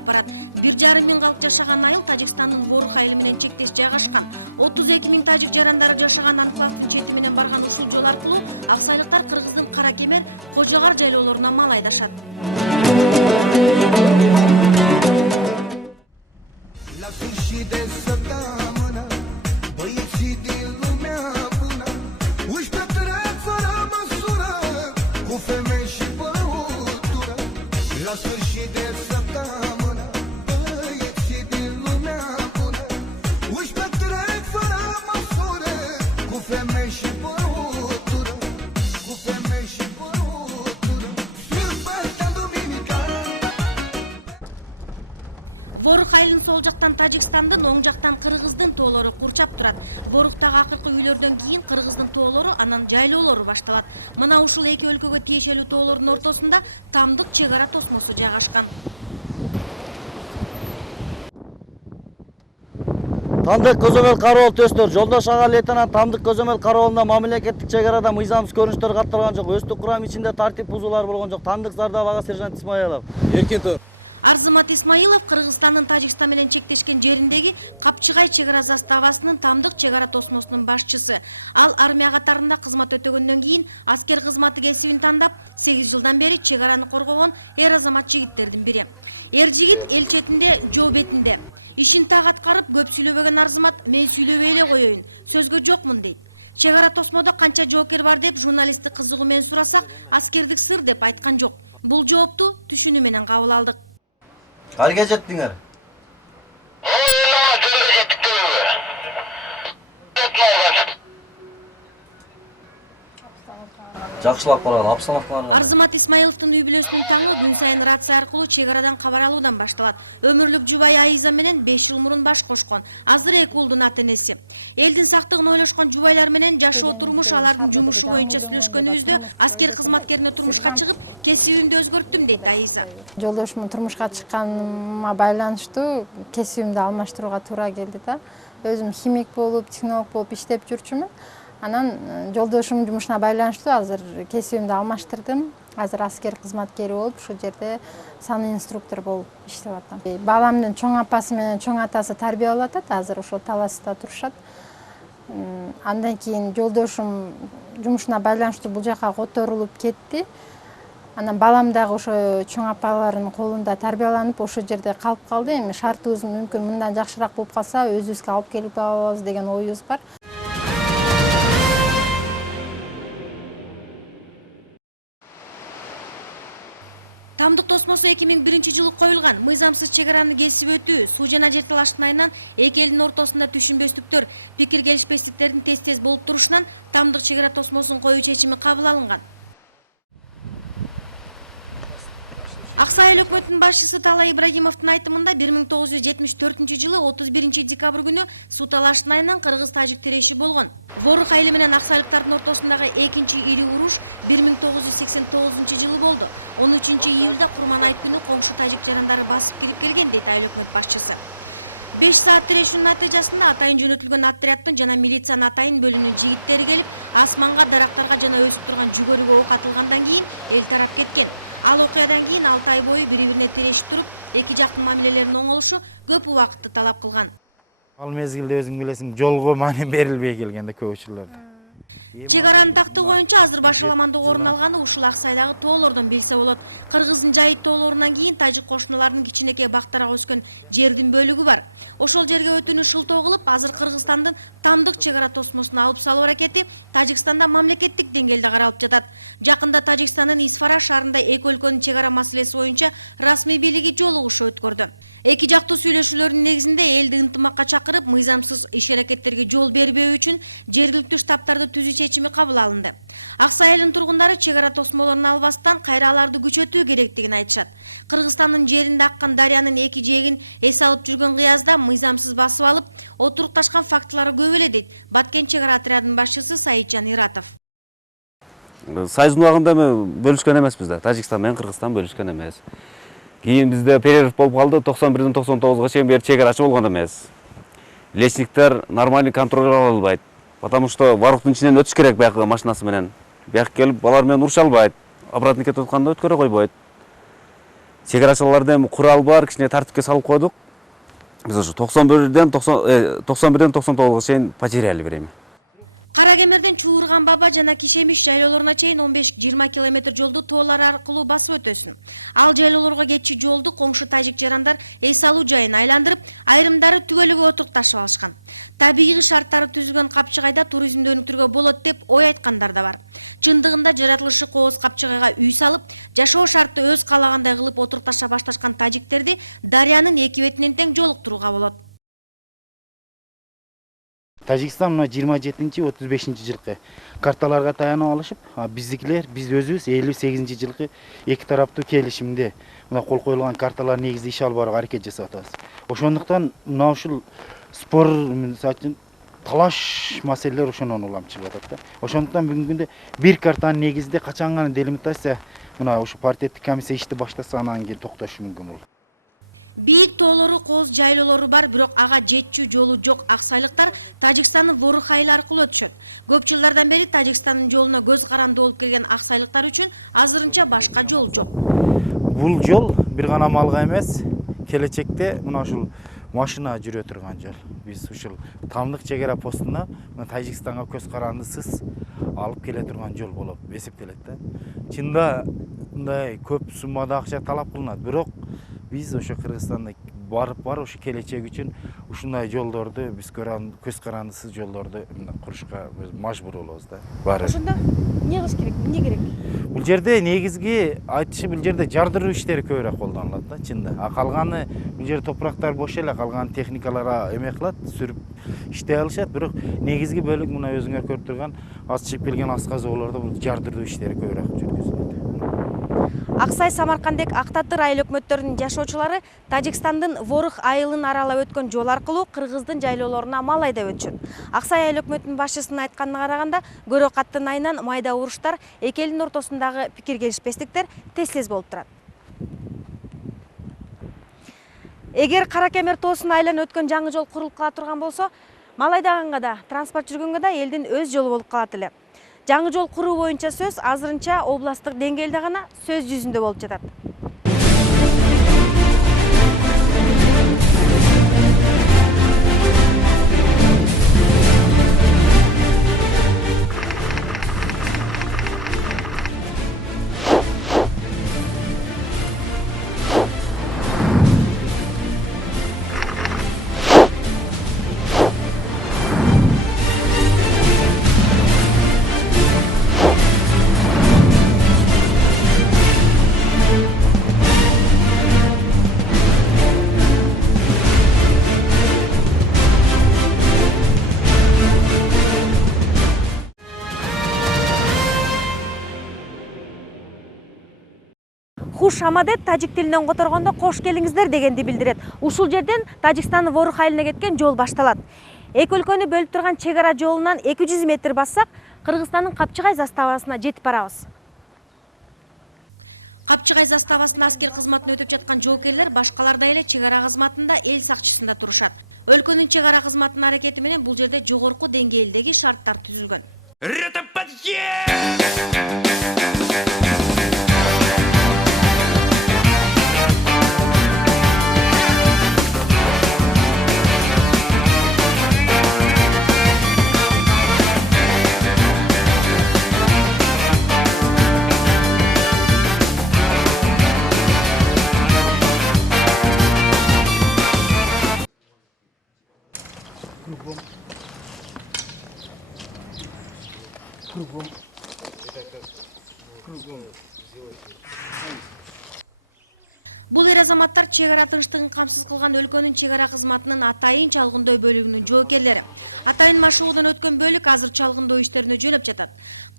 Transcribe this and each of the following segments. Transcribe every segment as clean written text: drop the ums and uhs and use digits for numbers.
урап барат. 1,5 миң калк жашаган айыл Тажикстандын Ворух айылы менен чектеш жайгашкан. 32 миң тажик жарандары жашаган анклавдын чети менен барган ушул жол аркылуу аксайлыктар Кыргыздын Кара Кемер, Кожогар жайлоолоруна мал айдашат. Ворух айылын сол жактан Тажикстандын, оң жактан Кыргыздын тоолору курчап турат. Воруктагы акыркы үйлөрдөн кийин Кыргыздын тоолору, анан жайлоолору башталат. Мына ушул эки өлкөгө тиешелүү тоолордун ортосунда тамдык чек ара тосмосу жайгашкан. Тамдык көзөмөл кароол төстөр. Жолдош ага лейтенант Тамдык көзөмөл кароолунда мамлекеттик чек арада мыйзамсыз көрүнүштөр катталган жок. Өстүк курам ичинде тартип бузуулар болгон жок. Тамдык Зардап ага сержант Исмаилов. Эркин Арзымат Исмаилов Кыргызстандын Тажикстан менен чектешкен жериндеги Капчыгай чек ара заставасынын тамдык чек ара тосмосунун башчысы. Ал армия катарында кызмат өтөгөндөн кийин аскер кызматы кесибин тандап, 8 жылдан бери чек араны коргогон эр азамат жигиттердин бири. Эр жигит эл четинде, жоо бетинде. Ишин так аткарып, көп сүйлөбөгөн Арзымат мен сүйлөбөй эле коеюн, сөзгө жокмун дейт. Чек ара тосмодо канча жоокер бар деп журналисттик кызыгуу менен сурасак, аскердик сыр деп айткан жок. Бул жоопту түшүнүү менен кабыл алдык. Кайерге жеттиңер? Жакшылап баралы, обстановкалар. Арзымат Исмаиловдун үй бүлөсүнүн таңы күн сайын рация аркылуу чек арадан кабар алуудан башталат. Өмүрлүк жубай Айза менен 5 жыл мурун баш кошкон. Азыр эки уулдун ата-энеси. Элдин сактыгын ойлошкон жубайлар менен жашоо турмуш алардын жумушу боюнча сүйлөшкөнүбүздө аскер кызматкерине турмушка чыгып, кесибимди өзгөрттүм дейт Айза. Жолдошумун турмушка чыкканыма байланыштуу кесибимди алмаштырууга туура келди да. Өзүм химик болуп, технолог болуп иштеп жүрчүмүн. Анан жолдошумдун жумушуна байланыштуу азыр кесибимди алмаштырдым. Азыр аскер кызматкери болуп, ушул жерде саный инструктор болуп иштеп атам. Баламдын чоң апасы менен чоң атасы тарбия алып атат, азыр ошол таласта турушат. Андан кийин жолдошум жумушуна байланыштуу бул жака которулуп кетти. Анан балам дагы ошо чоң апаларынын колунда тарбияланып, ошол жерде калып калды. Эми шартыбыз мүмкүн мындан жакшыраак болуп калса, өзүбүзгө алып келип алабыз деген оюбуз бар. Тамдык тосмосу 2001 жылы коюлган. Мыйзамсыз чек араны кесип өтүү, суу жана жер талаштын айынан эки элдин ортосунда түшүнбөстүктөр, пикир келишпестиктердин тез болуп турушунан тамдык чек ара тосмосун коюу чечими кабыл алынган. Аксай өкмөтүнүн башчысы Талай Ибрагимовдун айтымында 1974 жылы 31 декабрь күнү суу талаштын айынан кыргыз-тажик тиреши болгон. Ворух айылы менен аксайлыктардын ортосундагы экинчи ири уруш 1989 жылы болду. 13 июлда Курман айт күнү коңшу тажик жарандары басып кирип келген дейт айыл өкмөт башчысы. 5 саат тирешүүнүн натыйжасында атайын жөнөтүлгөн отряддын жана милициянын атайын бөлүмүнүн жигиттери келип, асманга, дарактарга жана өсүп турган жүгөрүгө ок атылгандан кийин эл тарап кеткен. Ал окуядан кийин 6 ай бою бири-бирине тирешип туруп, эки жактын мамилелеринин оңолушу көп убакытты талап кылган. Ал мезгилде өзүң билесиң, жолго маани берилбей келгенде көп учурларда. Чек аранын тактоо боюнча азыр башаламандык орун алганы ушул Аксайдагы тоолордон билсе болот. Кыргыздын Жайыт тоолорунан кийин тажик кошуналарынын кичинекей бактарга өскөн жердин бөлүгү бар. Ошол жерге өтүүнү шылтоо кылып, азыр Кыргызстандын тамдык чек ара тосмосун алып салуу аракети Тажикстанда мамлекеттик деңгээлде каралып жатат. Жакында Тажикстандын Исфара шаарында эки өлкөнүн чек ара маселеси боюнча расмий бийлиги жолугушуу өткөрдү. Эки жактуу сүйлөшүүлөрдүн негизинде элди ынтымакка чакырып, мыйзамсыз иш-аракеттерге жол бербөө үчүн жергиликтүү штабтарды түзүү чечими кабыл алынды. Аксай айылынын тургундары чек ара тосмолорун албастан кайра аларды күчөтүү керектигин айтышат. Кыргызстандын жеринде аккан дарыянын эки жээгин эс алып жүргөн кыязда мыйзамсыз басып алып, отурукташкан фактылар көп эле дейт Баткен чек ара отрядынын башчысы Саитжан Иратов. Союздун убагында бөлүшкөн эмеспиз да, Тажикстан менен Кыргызстан бөлүшкөн эмес. Кийин бизде перерыв болуп калды, 91-ден 99-га чейин бери чек арачы болгон эмес. Лечниктер нормальный контроль ала албайт, потому что Воруктун ичинен өтүш керек биякка машинасы менен. Бияк келип, алар менен уруша албайт, обратно кетип атканда өткөрө койбойт. Чегарачыларда эми курал бар, кичине тартипке салып койдук. Биз ошо 91ден 99га чейин потеряли время. Кара Кемерден Чуурган Баба жана Кишемиш жайлоолоруна чейин 15-20 километр жолду тоолар аркылуу басып өтөсүн. Ал жайлоолорго кетчү жолду коңшу тажик жарандар эс алуу жайын айландырып, айрымдары түбөлүгү отурукташып алышкан. Табигый шарттары түзүлгөн Капчыгайда туризмди өнүктүрүүгө болот деп ой айткандар да бар. Чындыгында жаратылышы кооз Капчыгайга үй салып, жашоо шартты өз каалагандай кылып отурукташа башташкан тажиктерди дарыянын эки бетинен тең жолуктурууга болот. Тажикстан 27-35 жылкы карталарга таянып алышып, биздикилер, биз өзүбүз 58 жылкы эки тараптуу келишимде мына кол коюлган карталар негизинде иш алып барууга аракет жасап атабыз. Ошондуктан мына ушул спор, мисалы талаш маселелер ошондон улам чыгып атат да. Ошондуктан бүгүнкү күндө бир картанын негизинде качан гана делимитация мына ушу паритеттик комиссия ишти баштаса анан кийин токтошу мүмкүн болот. Бийик тоолору, кооз жайлоолору бар, бирок ага жетчү жолу жок аксайлыктар Тажикстандын Ворух айылы аркылуу өтүшөт. Көп жылдардан бери Тажикстандын жолуна көз каранды болуп келген аксайлыктар үчүн азырынча башка жол жок. Бул жол бир гана малга эмес, келечекте мына ушул машина жүрө турган жол. Биз ушул Тамдык чек ара постуна Тажикстанга көз карандысыз алып келе турган жол болуп эсептелет да. Чында мындай көп суммада акча талап кылынат, бирок биз ошо Кыргызстанда барып ошо келечек үчүн ушундай жолдорду биз көз карандысыз жолдорду курушка мажбур болобуз да. Ошондо эмне кылыш керек? Эмне керек? Бул жерде негизги айтышы бул жерде жардыруу иштери көбүрөөк колдонулат да, чында. А калганы бул жерде топурактар бош эле, калган техникалар эме кылат, сүрүп иштей алышат, бирок негизги бөлүк мына өзүңөр көрүп турган аз чыгып келген асказоолордо бул жардыруу иштери көбүрөөк жүргүзүлөт. Аксай, Самаркандек, Актатыр айыл өкмөттөрүнүн жашоочулары Тажикстандын Ворух айылын аралап өткөн жол аркылуу Кыргыздын жайлоолоруна мал айдап өтүшөт. Аксай айыл өкмөтүнүн башчысынын айтканына караганда, көрө каттын айынан майда уруштар, эки элдин ортосундагы пикир келишпестиктер тез болуп турат. Эгер Кара Кемер тоосун айланып өткөн жаңы жол курулуп кала турган болсо, мал айдаганга да, транспорт жүргөнгө да элдин өз жолу болуп калат эле. Жаңы жол куруу боюнча сөз азырынча областтык деңгээлде гана сөз жүзүндө болуп жатат. Хуш амадет тажик тилинен которгондо кош келиңиздер дегенди билдирет. Ушул жерден Тажикстандын Ворух айылына кеткен жол башталат. Эки өлкөнү бөлүп турган чек ара жолунан 200 метр бассак, Кыргызстандын Капчыгай заставасына жетип барабыз. Капчыгай заставасында аскер кызматын өтөп жаткан жоокерлер башкалардай эле чек ара кызматында эл сакчысында турушат. Өлкөнүн чек ара кызматынын аракети менен бул жерде жогорку деңгээлдеги шарттар түзүлгөн. Бул эр азаматтар чек ара тынчтыгын камсыз кылган өлкөнүн чек ара кызматынын Атайын Чалгындой бөлүгүнүн жоокерлери. Атайын машыгуудан өткөн бөлүк азыр Чалгындой иштерине жөнөп жатат.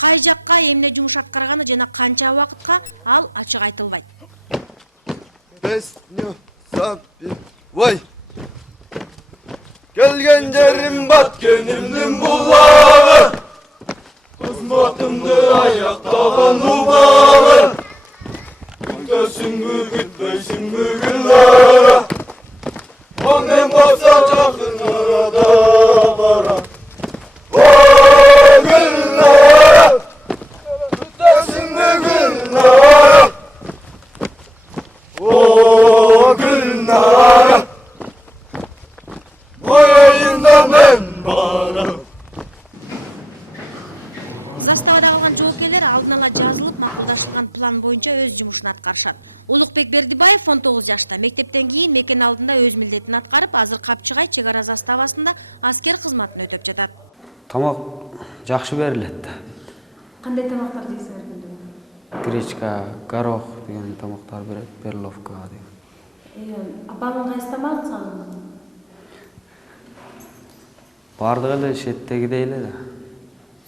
Кай жакка эмне жумуш аткарганы жана канча убакытка ал ачык айтылбайт. Vay! Gelgen derim bat gönlümdün bullağı, kızmatımdı ayaktağın nubağı. Gütmesin mi gütmesin mi günlere, annem baksa çakın arada bara. O günlere, gütmesin mi günlere, o өз жумушун аткарышат. Улукбек Бердибаев 19 жашта. Мектептен кийин мекен алдында өз милдетин аткарып, азыр Капчыгай чек ара заставасында аскер кызматын өтөп жатат. Тамак жакшы берилет да. Кандай тамактар жейсиңер күндө? Гречка, горох деген тамактар берет, перловка деген. Апаңын кайсы тамагын салган? Бардыгы эле шеттегидей эле да.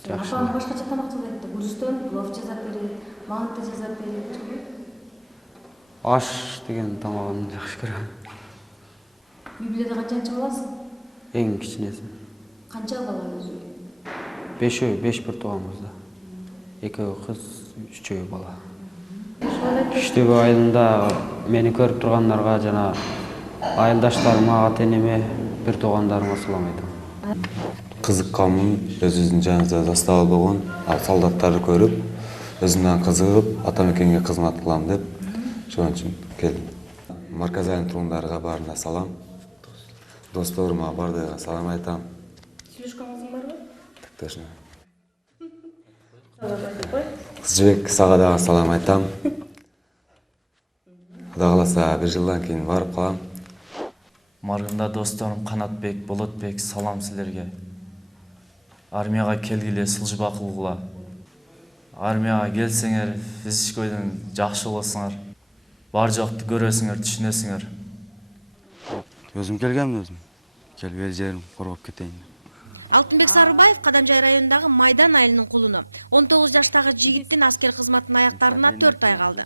Жакшы. Апаң башкача тамак жасайт да, гүрүстөн плов жасап берет, манты жасап берет. Аш деген тамагын жакшы көрөм. Үй-бүлөдө канчанчы баласың? Эң кичинеси. Канча бала өзү? 5 бир тууганбыз да. 2 кыз, 3 бала. Иштөө айылында мени көрүп тургандарга жана айылдаштарыма, ата-энеме, бир туугандарыма салам айтам. Кызыкканмын, өзүбүздүн жаныбызда застава болгон солдаттарды көрүп, өзүмдөн кызыгып, ата мекенге кызмат кылам деп, ошон үчүн келдим. Марказ айылынын тургундарына баарына салам. Досторума бардыгына салам айтам. Сүйлөшкөнүңүз барбы? Так точно. Кызжыбек, сага дагы салам айтам. Кудай кааласа, 1 жылдан кийин барып калам. Маргында досторум Канатбек, Болотбек, салам силерге. Армияга келгиле, сылжыба кылгыла. Армияга келсеңер, физическойдон жакшы болосуңар. Бар жокту көрөсүңөр, түшүнөсүңөр. Өзүм келгенмин өзүм. Келип эл жерим коргоп кетейин. Алтынбек Сарыбаев Кадамжай районундагы Майдан айылынын кулуну. 19 жаштагы жигиттин аскер кызматын аяктарына 4 ай калды.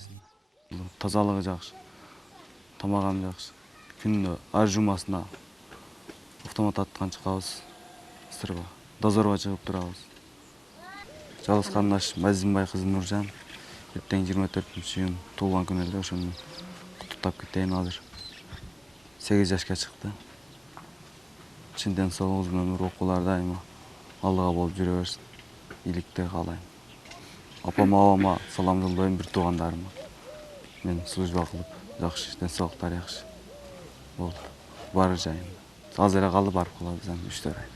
Тазалыгы жакшы. Тамагым жакшы. Күндө ар жумасына автомат аткан чыгабыз. Сырба, дозорго чыгып турабыз. Жалгыз карындаш Мазимбай кызы Нуржан. Эртең 24-июнь туулган күнү эле, ошону куттуктап кетейин азыр. 8 жашка чыкты. Чынден соолугубуз менен окуулар дайыма алдыга болуп жүрө берсин. Ийгиликти каалайм. Апама, бабама салам жолдойм, бир туугандарыма. Мен служба кылып, жакшы, ден соолуктар жакшы. Болду. Баары жайында. Азыр эле калды, барып калабыз эми 3-4 ай.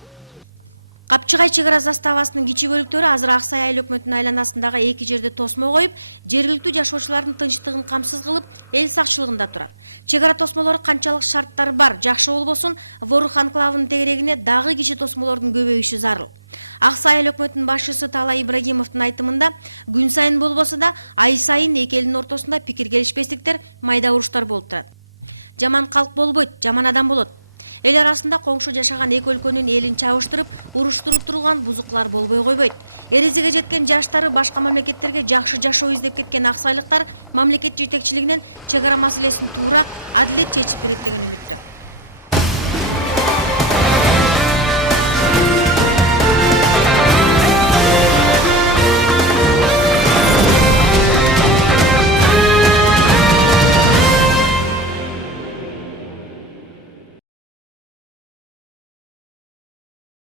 Капчыгай чек ара заставасынын кичи бөлүктөрү азыр Аксай айыл өкмөтүнүн айланасындагы 2 жерде тосмо коюп, жергиликтүү жашоочулардын тынчтыгын камсыз кылып, эл сакчылыгында турат. Чек ара тосмолору канчалык шарттары бар, жакшы болбосун, Ворух анклавынын тегерегине дагы кичи тосмолордун көбөйүшү зарыл. Аксай айыл өкмөтүнүн башчысы Талай Ибрагимовдун айтымында, күн сайын болбосо да, ай сайын эки элдин ортосунда пикир келишпестиктер, майда уруштар болуп турат. Жаман калк болбойт, жаман адам болот. Эл арасында коңшу жашаган эки өлкөнүн элин чабыштырып, уруштуруп турган бузуклар болбой койбойт. Эрезеге жеткен жаштары башка мамлекеттерге жакшы жашоо издеп кеткен аксайлыктар мамлекет жетекчилигинен чек ара маселесин туура, адилет чечип берет.